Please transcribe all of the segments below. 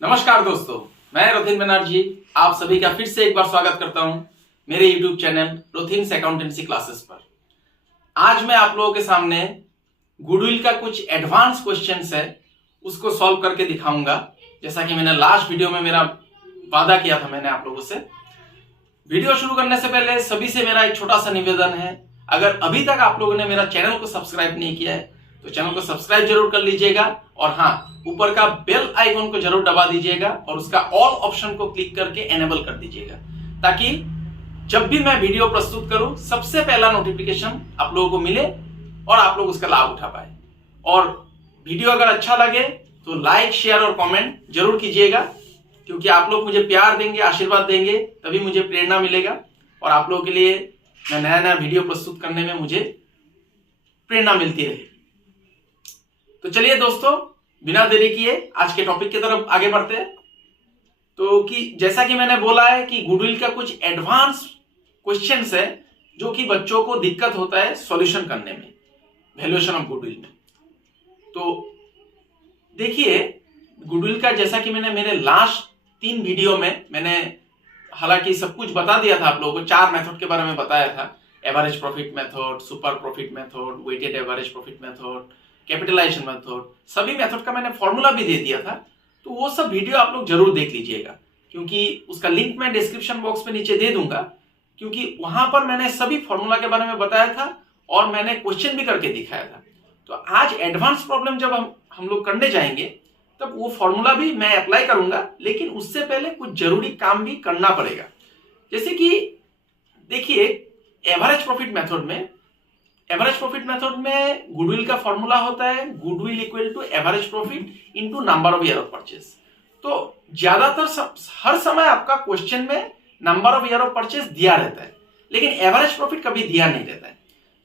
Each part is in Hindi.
नमस्कार दोस्तों, मैं रोथिन बनर्जी आप सभी का फिर से एक बार स्वागत करता हूं मेरे YouTube चैनल रोथिन्स अकाउंटेंसी क्लासेस पर। आज मैं आप लोगों के सामने गुडविल का कुछ एडवांस क्वेश्चंस है उसको सॉल्व करके दिखाऊंगा। जैसा कि मैंने लास्ट वीडियो में मेरा वादा किया था मैंने आप लोगों से। वीडियो शुरू करने से पहले सभी से मेरा एक छोटा सा निवेदन है, अगर अभी तक आप लोगों ने मेरा चैनल को सब्सक्राइब नहीं किया है तो चैनल को सब्सक्राइब जरूर कर लीजिएगा और हाँ, ऊपर का बेल आइकन को जरूर दबा दीजिएगा और उसका ऑल ऑप्शन को क्लिक करके एनेबल कर दीजिएगा, ताकि जब भी मैं वीडियो प्रस्तुत करूं सबसे पहला नोटिफिकेशन आप लोगों को मिले और आप लोग उसका लाभ उठा पाए। और वीडियो अगर अच्छा लगे तो लाइक, शेयर और कमेंट जरूर कीजिएगा, क्योंकि आप लोग मुझे प्यार देंगे, आशीर्वाद देंगे, तभी मुझे प्रेरणा मिलेगा और आप लोगों के लिए मैं नया नया वीडियो प्रस्तुत करने में मुझे प्रेरणा मिलती रहे। तो चलिए दोस्तों, बिना देरी किए आज के टॉपिक की तरफ आगे बढ़ते हैं। तो कि जैसा कि मैंने बोला है कि गुडविल का कुछ एडवांस क्वेश्चंस है जो कि बच्चों को दिक्कत होता है सॉल्यूशन करने में, वैल्यूएशन ऑफ गुडविल में। तो देखिए, गुडविल का जैसा कि मैंने मेरे लास्ट 3 वीडियो में मैंने हालांकि सब कुछ बता दिया था आप लोगों को, 4 मेथड के बारे में बताया था। Average profit method, super profit method, weighted average profit method, capitalisation method, सभी मेथड का मैंने फॉर्मूला भी दे दिया था। तो वो सब वीडियो आप लोग जरूर देख लीजिएगा, क्योंकि उसका लिंक मैं डिस्क्रिप्शन बॉक्स पे नीचे दे दूंगा, क्योंकि वहां पर मैंने सभी फॉर्मूला के बारे में बताया था और मैंने क्वेश्चन भी करके दिखाया था। तो आज एडवांस प्रॉब्लम जब हम लोग करने जाएंगे तब वो फॉर्मूला भी मैं अप्लाई करूंगा, लेकिन उससे पहले कुछ जरूरी काम भी करना पड़ेगा। जैसे कि देखिए, एवरेज प्रॉफिट मेथड में गुडविल का फॉर्मूला होता है goodwill equal to average profit into number of year of purchase. तो ज्यादातर हर समय आपका क्वेश्चन में number of year of purchase दिया रहता है, लेकिन एवरेज प्रॉफिट कभी दिया नहीं रहता है।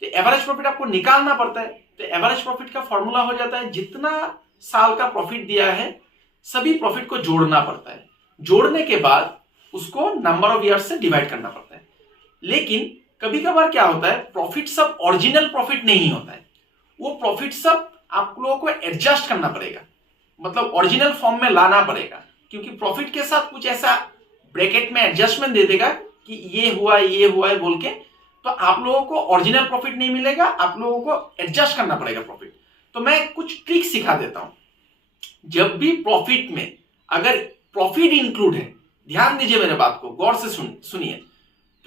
तो एवरेज प्रॉफिट आपको निकालना पड़ता है। तो एवरेज प्रॉफिट का फॉर्मूला हो जाता है, जितना साल का प्रॉफिट दिया है सभी प्रॉफिट को जोड़ना पड़ता है। जोड़ने के बाद उसको नंबर ऑफ ईयर से डिवाइड करना पड़ता है। लेकिन कभी कभार क्या होता है, प्रॉफिट सब ओरिजिनल प्रॉफिट नहीं होता है, वो प्रॉफिट सब आप लोगों को एडजस्ट करना पड़ेगा, मतलब ओरिजिनल फॉर्म में लाना पड़ेगा, क्योंकि प्रॉफिट के साथ कुछ ऐसा ब्रैकेट में एडजस्टमेंट दे देगा कि ये हुआ है बोल के, तो आप लोगों को ओरिजिनल प्रॉफिट नहीं मिलेगा, आप लोगों को एडजस्ट करना पड़ेगा प्रॉफिट। तो मैं कुछ ट्रिक सिखा देता हूं। जब भी प्रॉफिट में अगर प्रॉफिट इंक्लूड है, ध्यान दीजिए मेरे बात को गौर से सुनिए।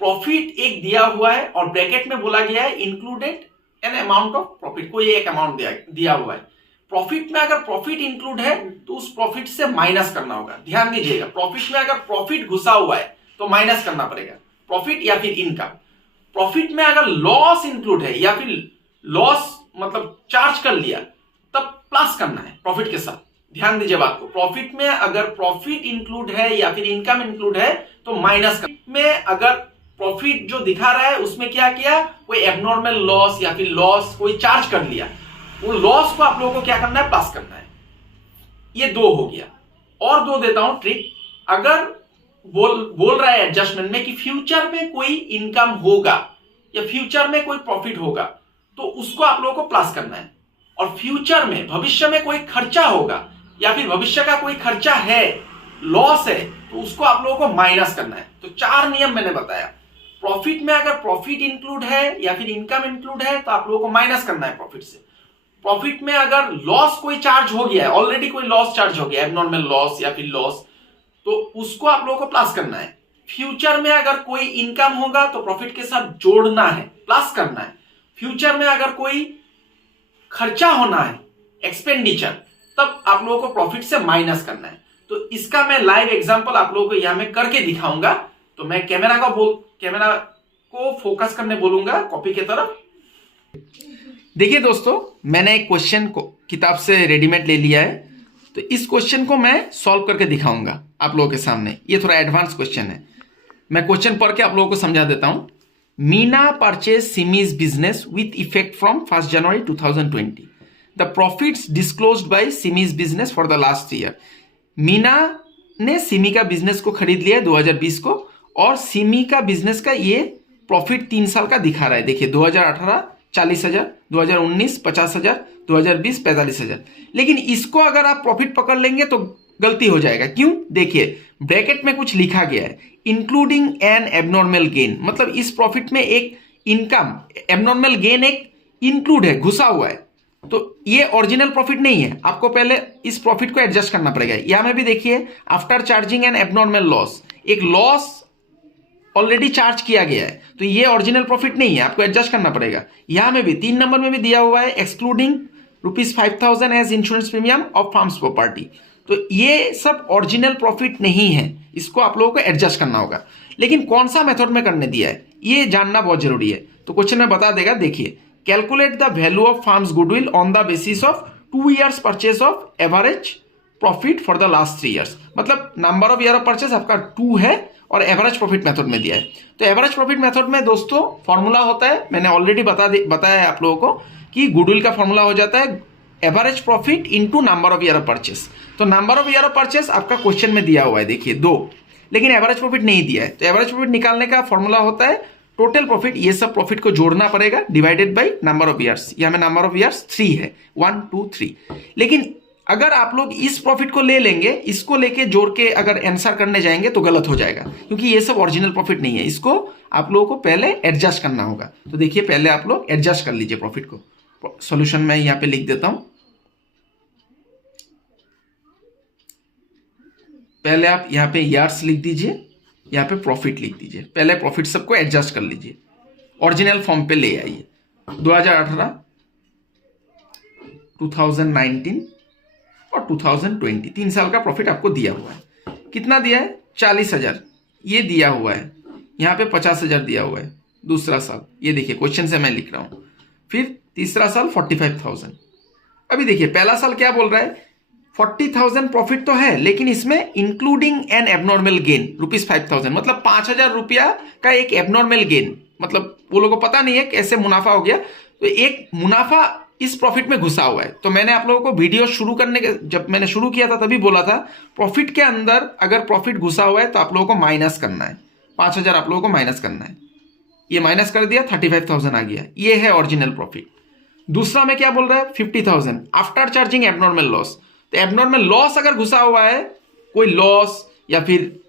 प्रॉफिट एक दिया हुआ है और ब्रैकेट में बोला गया है included an amount of profit, कोई एक अमाउंट दिया हुआ है। प्रॉफिट में अगर प्रॉफिट इंक्लूड है तो उस प्रॉफिट से माइनस करना होगा। ध्यान दीजिएगा, प्रॉफिट में अगर प्रॉफिट घुसा हुआ है तो माइनस करना पड़ेगा, प्रॉफिट या फिर इनकम। प्रॉफिट में अगर लॉस इंक्लूड है या फिर लॉस मतलब चार्ज कर लिया, तब प्लस करना है प्रॉफिट के साथ। ध्यान दीजिए बात को, प्रॉफिट में अगर प्रॉफिट इंक्लूड है या फिर इनकम इंक्लूड है तो माइनस में अगर प्रॉफिट जो दिखा रहा है उसमें क्या किया, कोई एबनॉर्मल लॉस या फिर लॉस कोई चार्ज कर लिया, वो लॉस को आप लोगों को क्या करना है, प्लस करना है। ये 2 हो गया। और 2 देता हूं ट्रिक। अगर बोल रहा है एडजस्टमेंट में कि फ्यूचर में कोई इनकम होगा या फ्यूचर में कोई प्रॉफिट होगा, तो उसको आप लोगों को प्लस करना है। और फ्यूचर में भविष्य में कोई खर्चा होगा या फिर भविष्य का कोई खर्चा है, लॉस है, तो उसको आप लोगों को माइनस करना है। तो 4 नियम मैंने बताया। प्रॉफिट में अगर प्रॉफिट इंक्लूड है या फिर इनकम इंक्लूड है तो आप लोगों को माइनस करना है प्रॉफिट से। प्रॉफिट में अगर लॉस कोई चार्ज हो गया है, ऑलरेडी कोई लॉस चार्ज हो गया, एबनॉर्मल लॉस या फिर लॉस, तो उसको आप लोगों को प्लस करना है। फ्यूचर में अगर कोई इनकम होगा तो प्रॉफिट के साथ जोड़ना है, प्लस करना है। फ्यूचर में अगर कोई खर्चा होना है, एक्सपेंडिचर, तब आप लोगों को प्रॉफिट से माइनस करना है। तो इसका मैं लाइव एग्जांपल आप लोगों को यहां में करके दिखाऊंगा। तो मैं कैमरा को फोकस करने बोलूंगा कॉपी की तरफ। देखिए दोस्तों, मैंने एक क्वेश्चन को किताब से रेडीमेड ले लिया है, तो इस क्वेश्चन को मैं सॉल्व करके दिखाऊंगा आप लोगों के सामने। ये थोड़ा एडवांस क्वेश्चन है, मैं क्वेश्चन पढ़ के आप लोगों को समझा देता हूं। Meena purchase Simi's business with effect from 1 January 2020। The profits disclosed by Simi's business for the last year. Meena ने सिमी का बिजनेस को खरीद लिया 2020 को, और सिमी का बिजनेस का ये प्रॉफिट 3 साल का दिखा रहा है। देखिए 2018, 40,000, 2019 50,000, 2020 45,000। लेकिन इसको अगर आप प्रॉफिट पकड़ लेंगे तो गलती हो जाएगा। क्यों? देखिए ब्रैकेट में कुछ लिखा गया है, इंक्लूडिंग एन एबनॉर्मल गेन, मतलब इस प्रॉफिट में एक इनकम एबनॉर्मल गेन एक इंक्लूड है, घुसा हुआ है। तो ये ओरिजिनल प्रॉफिट नहीं है, आपको पहले इस प्रॉफिट को एडजस्ट करना पड़ेगा। यहां में भी देखिए after charging N abnormal loss, एक लॉस ऑलरेडी चार्ज किया गया है, तो ये ओरिजिनल प्रॉफिट नहीं है, आपको एडजस्ट करना पड़ेगा। यहां में भी 3 नंबर में भी दिया हुआ है excluding ₹5,000 as insurance premium of farms property. तो ये सब ओरिजिनल प्रॉफिट नहीं है, इसको आप लोगों को एडजस्ट करना होगा। लेकिन कौन सा मेथड में करने दिया है ये जानना बहुत जरूरी है। तो क्वेश्चन में बता देगा, देखिए calculate the value of farms goodwill on the basis of 2 years purchase of average profit for the last 3 years। मतलब number of year of purchase आपका 2 है और एवरेज प्रॉफिट मेथड में दिया है। तो एवरेज प्रॉफिट मेथड में दोस्तों फॉर्मूला होता है, मैंने ऑलरेडी बताया है आप लोगों को कि गुडविल का फॉर्मूला हो जाता है average profit into number of year of purchase. तो number of year of purchase आपका क्वेश्चन में दिया हुआ है, देखिए 2, लेकिन एवरेज प्रॉफिट नहीं दिया है। तो एवरेज प्रॉफिट निकालने का फॉर्मूला होता है टोटल प्रॉफिट, ये सब प्रॉफिट को जोड़ना पड़ेगा divided by number of years. यहां में नंबर ऑफ ईयर्स 3 है, 1 2 3। लेकिन अगर आप लोग इस प्रॉफिट को ले लेंगे, इसको लेके जोड़ के अगर आंसर करने जाएंगे तो गलत हो जाएगा, क्योंकि ये सब ओरिजिनल प्रॉफिट नहीं है। इसको आप लोगों को पहले एडजस्ट करना होगा। तो देखिए पहले आप लोग एडजस्ट कर लीजिए प्रॉफिट को। सॉल्यूशन में यहां पे लिख देता हूं, पहले आप यहां पे ईयर्स लिख दीजिए, यहां पे प्रॉफिट लिख दीजिए। पहले प्रॉफिट सबको एडजस्ट कर लीजिए, ओरिजिनल फॉर्म पे ले आइए। 2018, 2019 और 2020 3 साल का प्रॉफिट आपको दिया हुआ है। कितना दिया है? 40,000 ये दिया हुआ है, यहां पे 50,000 दिया हुआ है। दूसरा साल ये देखिए क्वेश्चन से मैं लिख रहा हूं। फिर तीसरा साल 45,000। अभी देखिए पहला साल क्या बोल रहा है, 40,000 प्रॉफिट तो है, लेकिन इसमें इंक्लूडिंग एन एबनॉर्मल गेन ₹5,000, मतलब 5,000 रुपया का एक एबनॉर्मल गेन, मतलब वो लोगों को पता नहीं है कैसे मुनाफा हो गया। तो एक मुनाफा इस प्रॉफिट में घुसा हुआ है। तो मैंने आप लोगों को वीडियो शुरू करने के, जब मैंने शुरू किया था तभी बोला था प्रॉफिट के अंदर अगर प्रॉफिट घुसा हुआ है तो आप लोगों को माइनस करना है, 5,000 आप लोगों को माइनस करना है। ये माइनस कर दिया, 35,000 आ गया, ये है ओरिजिनल प्रॉफिट। दूसरा में क्या बोल रहा है, 50,000 आफ्टर चार्जिंग एबनॉर्मल लॉस। तो एबनॉर्मल लॉस अगर घुसा हुआ है, कोई लॉस या फिर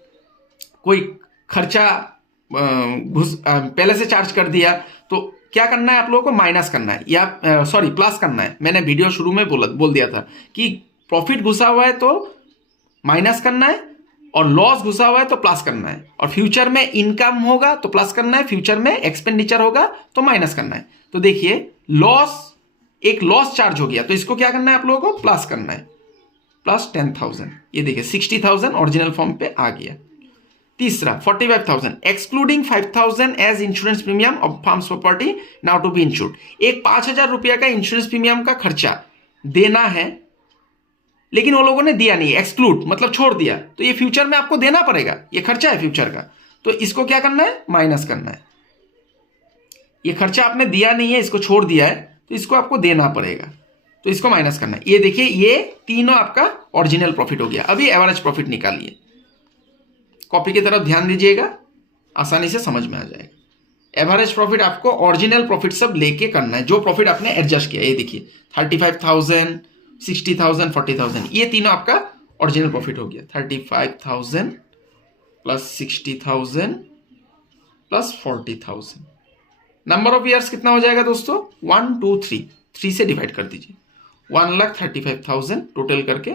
कोई खर्चा पहले से चार्ज कर दिया, तो क्या करना है आप लोगों को, माइनस करना है या प्लस करना है। मैंने वीडियो शुरू में बोल दिया था कि प्रॉफिट घुसा हुआ है तो माइनस करना है और लॉस घुसा हुआ है तो प्लस करना है, और फ्यूचर में इनकम होगा तो प्लस करना है, फ्यूचर में एक्सपेंडिचर होगा तो माइनस करना है। तो देखिए लॉस, एक लॉस चार्ज हो गया तो इसको क्या करना है आप लोगों को, प्लस करना है, प्लस 10,000। ये देखिए 60,000 ओरिजिनल फॉर्म पे आ गया। तीसरा 45,000 excluding 5,000 as insurance premium of farms property now to be insured. एक 5,000 रुपया का इंश्योरेंस प्रीमियम का खर्चा देना है, लेकिन वो लोगों ने दिया नहीं, एक्सक्लूड मतलब छोड़ दिया, तो ये फ्यूचर में आपको देना पड़ेगा, ये खर्चा है फ्यूचर का। तो इसको क्या करना है, माइनस करना है। ये खर्चा आपने दिया नहीं है, इसको छोड़ दिया है, तो इसको आपको देना पड़ेगा, तो इसको माइनस करना है। ये देखिए ये तीनों आपका ओरिजिनल प्रॉफिट हो गया। अभी एवरेज प्रॉफिट निकालिए, कॉपी की तरफ ध्यान दीजिएगा, आसानी से समझ में आ जाएगा। एवरेज प्रॉफिट आपको ओरिजिनल प्रॉफिट सब लेके करना है, जो प्रॉफिट आपने एडजस्ट किया। ये देखिए 35,000, 60,000, 40,000, ये तीनों आपका ओरिजिनल प्रॉफिट हो गया। 35,000 plus 60,000 plus 40,000। Number of years कितना हो जाएगा दोस्तों, 1 2 3 से डिवाइड कर दीजिए। 1,35,000 टोटल करके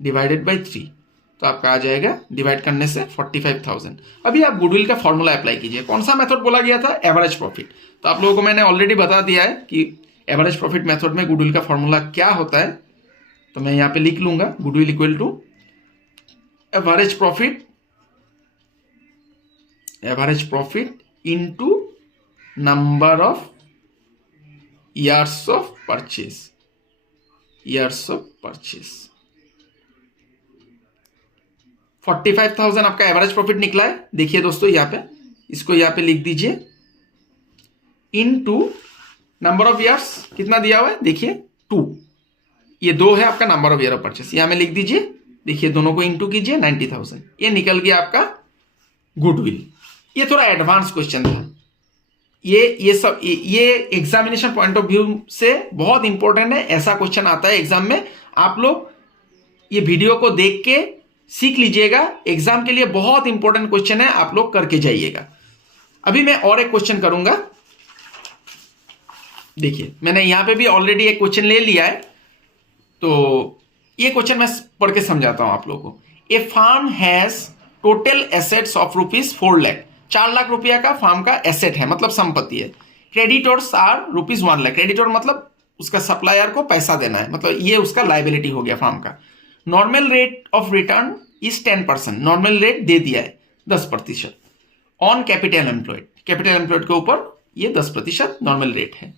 डिवाइडेड बाई 3, तो आपका आ जाएगा डिवाइड करने से 45,000। अभी आप गुडविल का फॉर्मूला अप्लाई कीजिए। कौन सा मेथड बोला गया था, एवरेज प्रॉफिट। तो आप लोगों को मैंने ऑलरेडी बता दिया है कि एवरेज प्रॉफिट मेथड में गुडविल का फॉर्मूला क्या होता है। तो मैं यहाँ पे लिख लूंगा goodwill equal to average profit into number of years of purchase. 45,000 आपका एवरेज प्रॉफिट निकला है। देखिए दोस्तों यहाँ पे, इसको यहाँ पे लिख दीजिए इनटू नंबर ऑफ ईयर्स कितना दिया हुआ है, देखिए 2, ये 2 है आपका number of year of purchase. यहां में लिख दीजिए, देखिए दोनों को इनटू कीजिए, 90,000। ये निकल गया आपका गुडविल। ये थोड़ा एडवांस क्वेश्चन था, ये सब ये एग्जामिनेशन पॉइंट ऑफ व्यू से बहुत इंपॉर्टेंट है। ऐसा क्वेश्चन आता है एग्जाम में, आप लोग ये वीडियो को देख के सीख लीजिएगा। एग्जाम के लिए बहुत इंपॉर्टेंट क्वेश्चन है, आप लोग करके जाइएगा। अभी मैं और एक क्वेश्चन करूंगा। देखिए मैंने यहां पे भी ऑलरेडी एक क्वेश्चन ले लिया है, तो ये क्वेश्चन मैं पढ़ के समझाता हूं आप लोगों को। A firm has total assets of ₹4 lakh. 4 lakh रुपया का फार्म का एसेट है, मतलब संपत्ति है। Creditors are ₹1 lakh. क्रेडिटर मतलब उसका सप्लायर को पैसा देना है, मतलब ये उसका लाइबिलिटी हो गया फार्म का। Normal rate of return is 10%। Normal rate दे दिया है 10% on capital employed. Capital employed के ऊपर ये 10% नॉर्मल रेट है।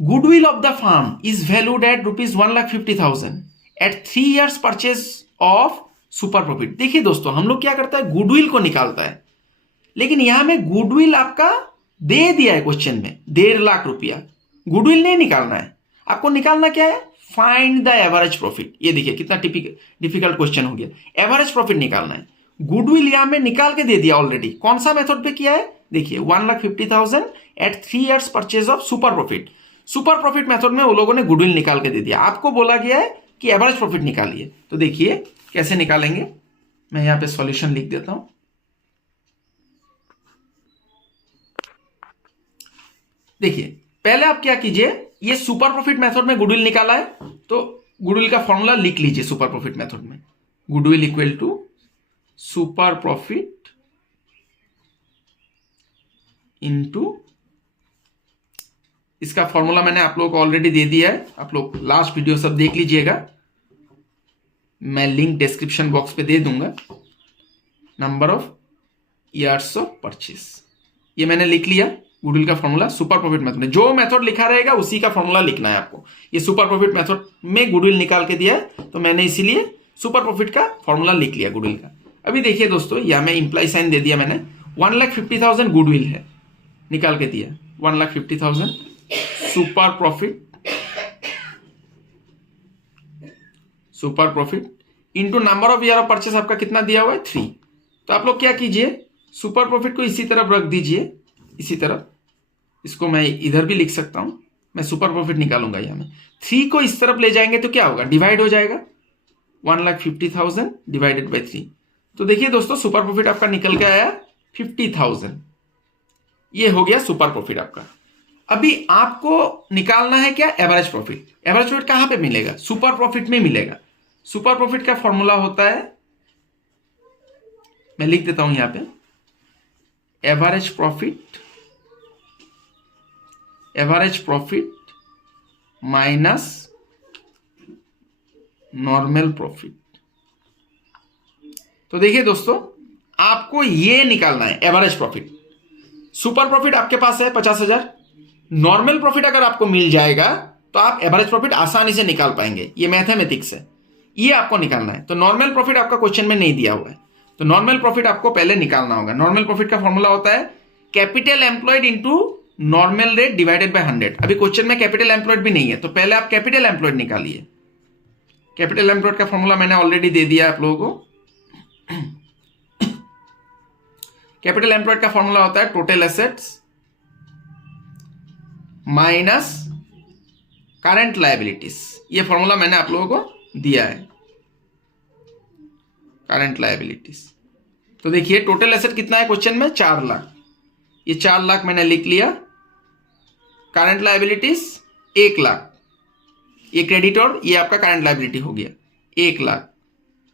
Goodwill of the firm is valued at ₹1,50,000 at 3 years purchase of super profit. देखिए दोस्तों, हम लोग क्या करता है, गुडविल को निकालता है, लेकिन यहां में गुडविल आपका दे दिया है क्वेश्चन में 1.5 लाख रुपया। गुडविल नहीं निकालना है आपको, निकालना क्या है, फाइंड द एवरेज प्रॉफिट। ये देखिए कितना डिफिकल्ट क्वेश्चन हो गया। एवरेज प्रॉफिट निकालना है। गुडविल यहां में निकाल के दे दिया ऑलरेडी। कौन सा मेथड पे किया है, देखिए 1,50,000 at 3 years purchase of super profit. Super profit method में वो लोगों ने गुडविल निकाल के दे दिया। आपको बोला गया है कि एवरेज प्रॉफिट निकालिए, तो देखिए कैसे निकालेंगे। मैं यहां पे सॉल्यूशन लिख देता हूं। देखिए पहले आप क्या कीजिए, ये सुपर प्रॉफिट मेथड में गुडविल निकाला है, तो गुडविल का फॉर्मूला लिख लीजिए। सुपर प्रॉफिट मेथड में goodwill equal to super profit into, इसका फॉर्मूला मैंने आप लोगों को ऑलरेडी दे दिया है, आप लोग लास्ट वीडियो सब देख लीजिएगा। मैं लिंक डिस्क्रिप्शन बॉक्स पे दे दूंगा। Number of years of purchase, ये मैंने लिख लिया। गुडविल का फॉर्मूला सुपर प्रॉफिट मेथड में जो मेथड लिखा रहेगा उसी का फॉर्मूला लिखना है आपको। ये सुपर प्रॉफिट मेथड में गुडविल निकाल के दिया है, तो मैंने इसीलिए सुपर प्रॉफिट का फॉर्मूला लिख लिया गुडविल का। अभी देखिए दोस्तों, यहां में इंप्लाई साइन दे दिया मैंने। 1,50,000 गुडविल है, निकाल के दिया 1,50,000 super profit into number of year of purchase आपका कितना दिया हुआ है 3। तो आप लोग क्या कीजिए, सुपर प्रॉफिट को इसी तरफ रख दीजिए, इसी तरफ। इसको मैं इधर भी लिख सकता हूं, मैं सुपर प्रॉफिट निकालूंगा यहां में। 3 को इस तरफ ले जाएंगे तो क्या होगा, डिवाइड हो जाएगा। 1,50,000 डिवाइडेड बाई 3। तो देखिए दोस्तों, सुपर प्रॉफिट आपका निकल के आया 50,000। ये हो गया सुपर प्रॉफिट आपका। अभी आपको निकालना है क्या, एवरेज प्रॉफिट। एवरेज प्रॉफिट कहां पे मिलेगा, सुपर प्रॉफिट में मिलेगा। सुपर प्रॉफिट का फॉर्मूला होता है, मैं लिख देता हूं यहां पे, average profit minus normal profit. तो देखिए दोस्तों, आपको ये निकालना है एवरेज प्रॉफिट। सुपर प्रॉफिट आपके पास है 50,000। नॉर्मल प्रॉफिट अगर आपको मिल जाएगा तो आप एवरेज प्रॉफिट आसानी से निकाल पाएंगे। ये मैथमेटिक्स है, ये आपको निकालना है। तो नॉर्मल प्रॉफिट आपका क्वेश्चन में नहीं दिया हुआ है, तो नॉर्मल प्रॉफिट आपको पहले निकालना होगा। नॉर्मल प्रॉफिट का फॉर्मूला होता है capital employed into normal rate divided by 100। अभी क्वेश्चन में कैपिटल एम्प्लॉयड भी नहीं है, तो पहले आप कैपिटल एम्प्लॉयड निकालिए। कैपिटल एम्प्लॉयड का फॉर्मूला मैंने ऑलरेडी दे दिया आप लोगों को। कैपिटल एम्प्लॉयड का फॉर्मूला होता है total assets minus current liabilities. ये फॉर्मूला मैंने आप लोगों को दिया है, करंट लायबिलिटीज। तो देखिए टोटल एसेट कितना है क्वेश्चन में, 4 लाख। ये 4 लाख मैंने लिख लिया। Current liabilities 1 lakh. ये क्रेडिटर, ये आपका करंट लायबिलिटी हो गया 1 लाख,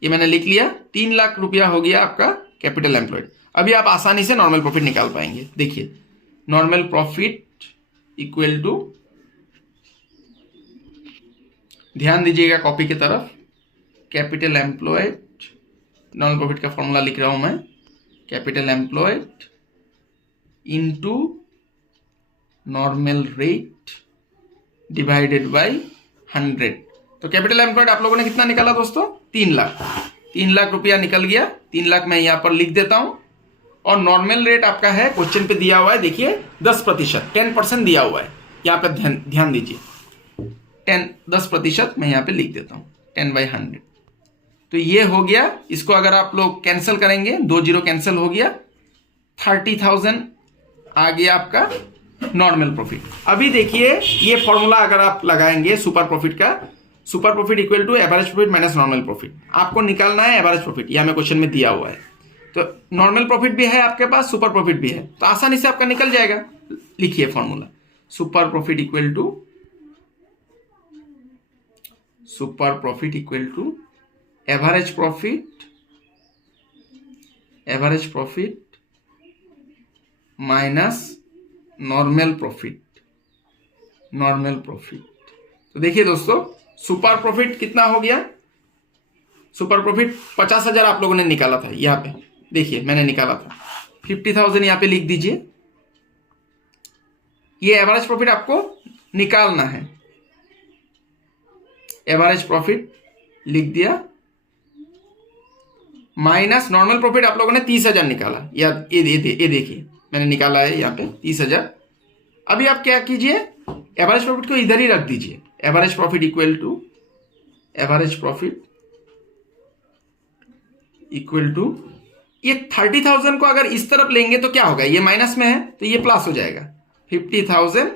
ये मैंने लिख लिया। 3 लाख रुपया हो गया आपका कैपिटल एम्प्लॉयड। अभी आप आसानी से नॉर्मल प्रॉफिट निकाल पाएंगे। देखिए नॉर्मल प्रॉफिट इक्वल टू, ध्यान दीजिएगा कॉपी की तरफ, कैपिटल एम्प्लॉयड, नॉर्मल प्रॉफिट का फॉर्मूला लिख रहा हूं मैं, capital employed into normal rate divided by 100। तो कैपिटल एम्प्लॉयड आप लोगों ने कितना निकाला दोस्तों, 3 लाख। 3 लाख रुपया निकल गया। 3 लाख मैं यहां पर लिख देता हूं। और नॉर्मल रेट आपका है, क्वेश्चन पे दिया हुआ है, देखिए 10%, 10% दिया हुआ है। यहां पर ध्यान दीजिए, 10% मैं यहां पे लिख देता हूं, 10/100। तो ये हो गया। इसको अगर आप लोग कैंसिल करेंगे, 2 0 कैंसिल हो गया। 30,000 आ गया आपका नॉर्मल प्रॉफिट। अभी देखिए ये फॉर्मूला अगर आप लगाएंगे सुपर प्रॉफिट का, super profit equal to average profit minus normal profit. आपको निकालना है एवरेज प्रॉफिट, यह हमें क्वेश्चन में दिया हुआ है। तो नॉर्मल प्रॉफिट भी है आपके पास, सुपर प्रॉफिट भी है, तो आसानी से आपका निकल जाएगा। लिखिए formula, super profit equal to average profit minus normal profit. तो देखिए दोस्तों, सुपर प्रॉफिट कितना हो गया? सुपर प्रॉफिट 50,000 आप लोगों ने निकाला था। यहां पे देखिए मैंने निकाला था 50,000, यहां पे लिख दीजिए। ये एवरेज प्रॉफिट आपको निकालना है। एवरेज प्रॉफिट लिख दिया, माइनस नॉर्मल प्रॉफिट आप लोगों ने 30,000 निकाला। या ये देखिए मैंने निकाला है यहाँ पे 30,000। अभी आप क्या कीजिए, एवरेज प्रॉफिट को इधर ही रख दीजिए। एवरेज प्रॉफिट इक्वल टू ये 30,000 को अगर इस तरफ लेंगे तो क्या होगा? ये माइनस में है तो ये प्लस हो जाएगा। 50,000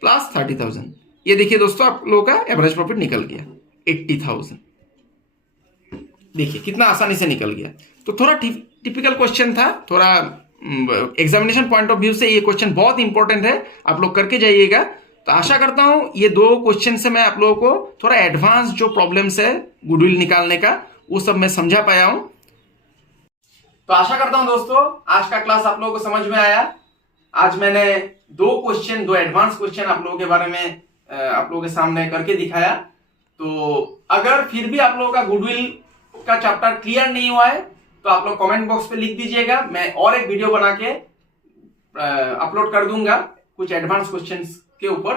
प्लस 30,000, ये देखिए दोस्तों आप लोगों का एवरेज प्रॉफिट निकल गया 80,000। देखिए कितना आसानी से निकल गया। तो थोड़ा टिपिकल क्वेश्चन था, थोड़ा एग्जामिनेशन पॉइंट ऑफ व्यू से ये क्वेश्चन बहुत इंपॉर्टेंट है, आप लोग करके जाइएगा। तो आशा करता हूं ये 2 क्वेश्चन से मैं आप लोगों को थोड़ा एडवांस जो प्रॉब्लम्स है गुडविल निकालने का, वो सब मैं समझा पाया हूं। तो आशा करता हूं दोस्तों आज का क्लास आप लोगों को समझ में आया। आज मैंने 2 एडवांस क्वेश्चन आप लोगों के बारे में आप लोगों के सामने करके दिखाया। तो अगर फिर भी आप लोगों का गुडविल का चैप्टर क्लियर नहीं हुआ है तो आप लोग कमेंट बॉक्स पे लिख दीजिएगा, मैं और एक वीडियो बना के अपलोड कर दूंगा कुछ एडवांस क्वेश्चंस के ऊपर।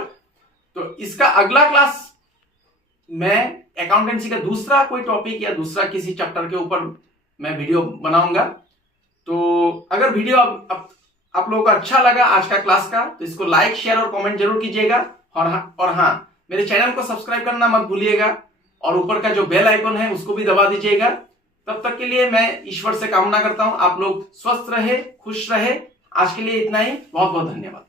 तो इसका अगला क्लास मैं अकाउंटेंसी का दूसरा कोई टॉपिक या दूसरा किसी चैप्टर के ऊपर मैं वीडियो बनाऊंगा। तो अगर वीडियो आप लोगों को अच्छा लगा आज का क्लास का, तो इसको लाइक शेयर और कमेंट जरूर कीजिएगा। और हाँ, मेरे चैनल को सब्सक्राइब करना मत भूलिएगा और ऊपर का जो बेल आइकन है उसको भी दबा दीजिएगा। तब तक के लिए मैं ईश्वर से कामना करता हूं आप लोग स्वस्थ रहे, खुश रहे। आज के लिए इतना ही, बहुत बहुत धन्यवाद।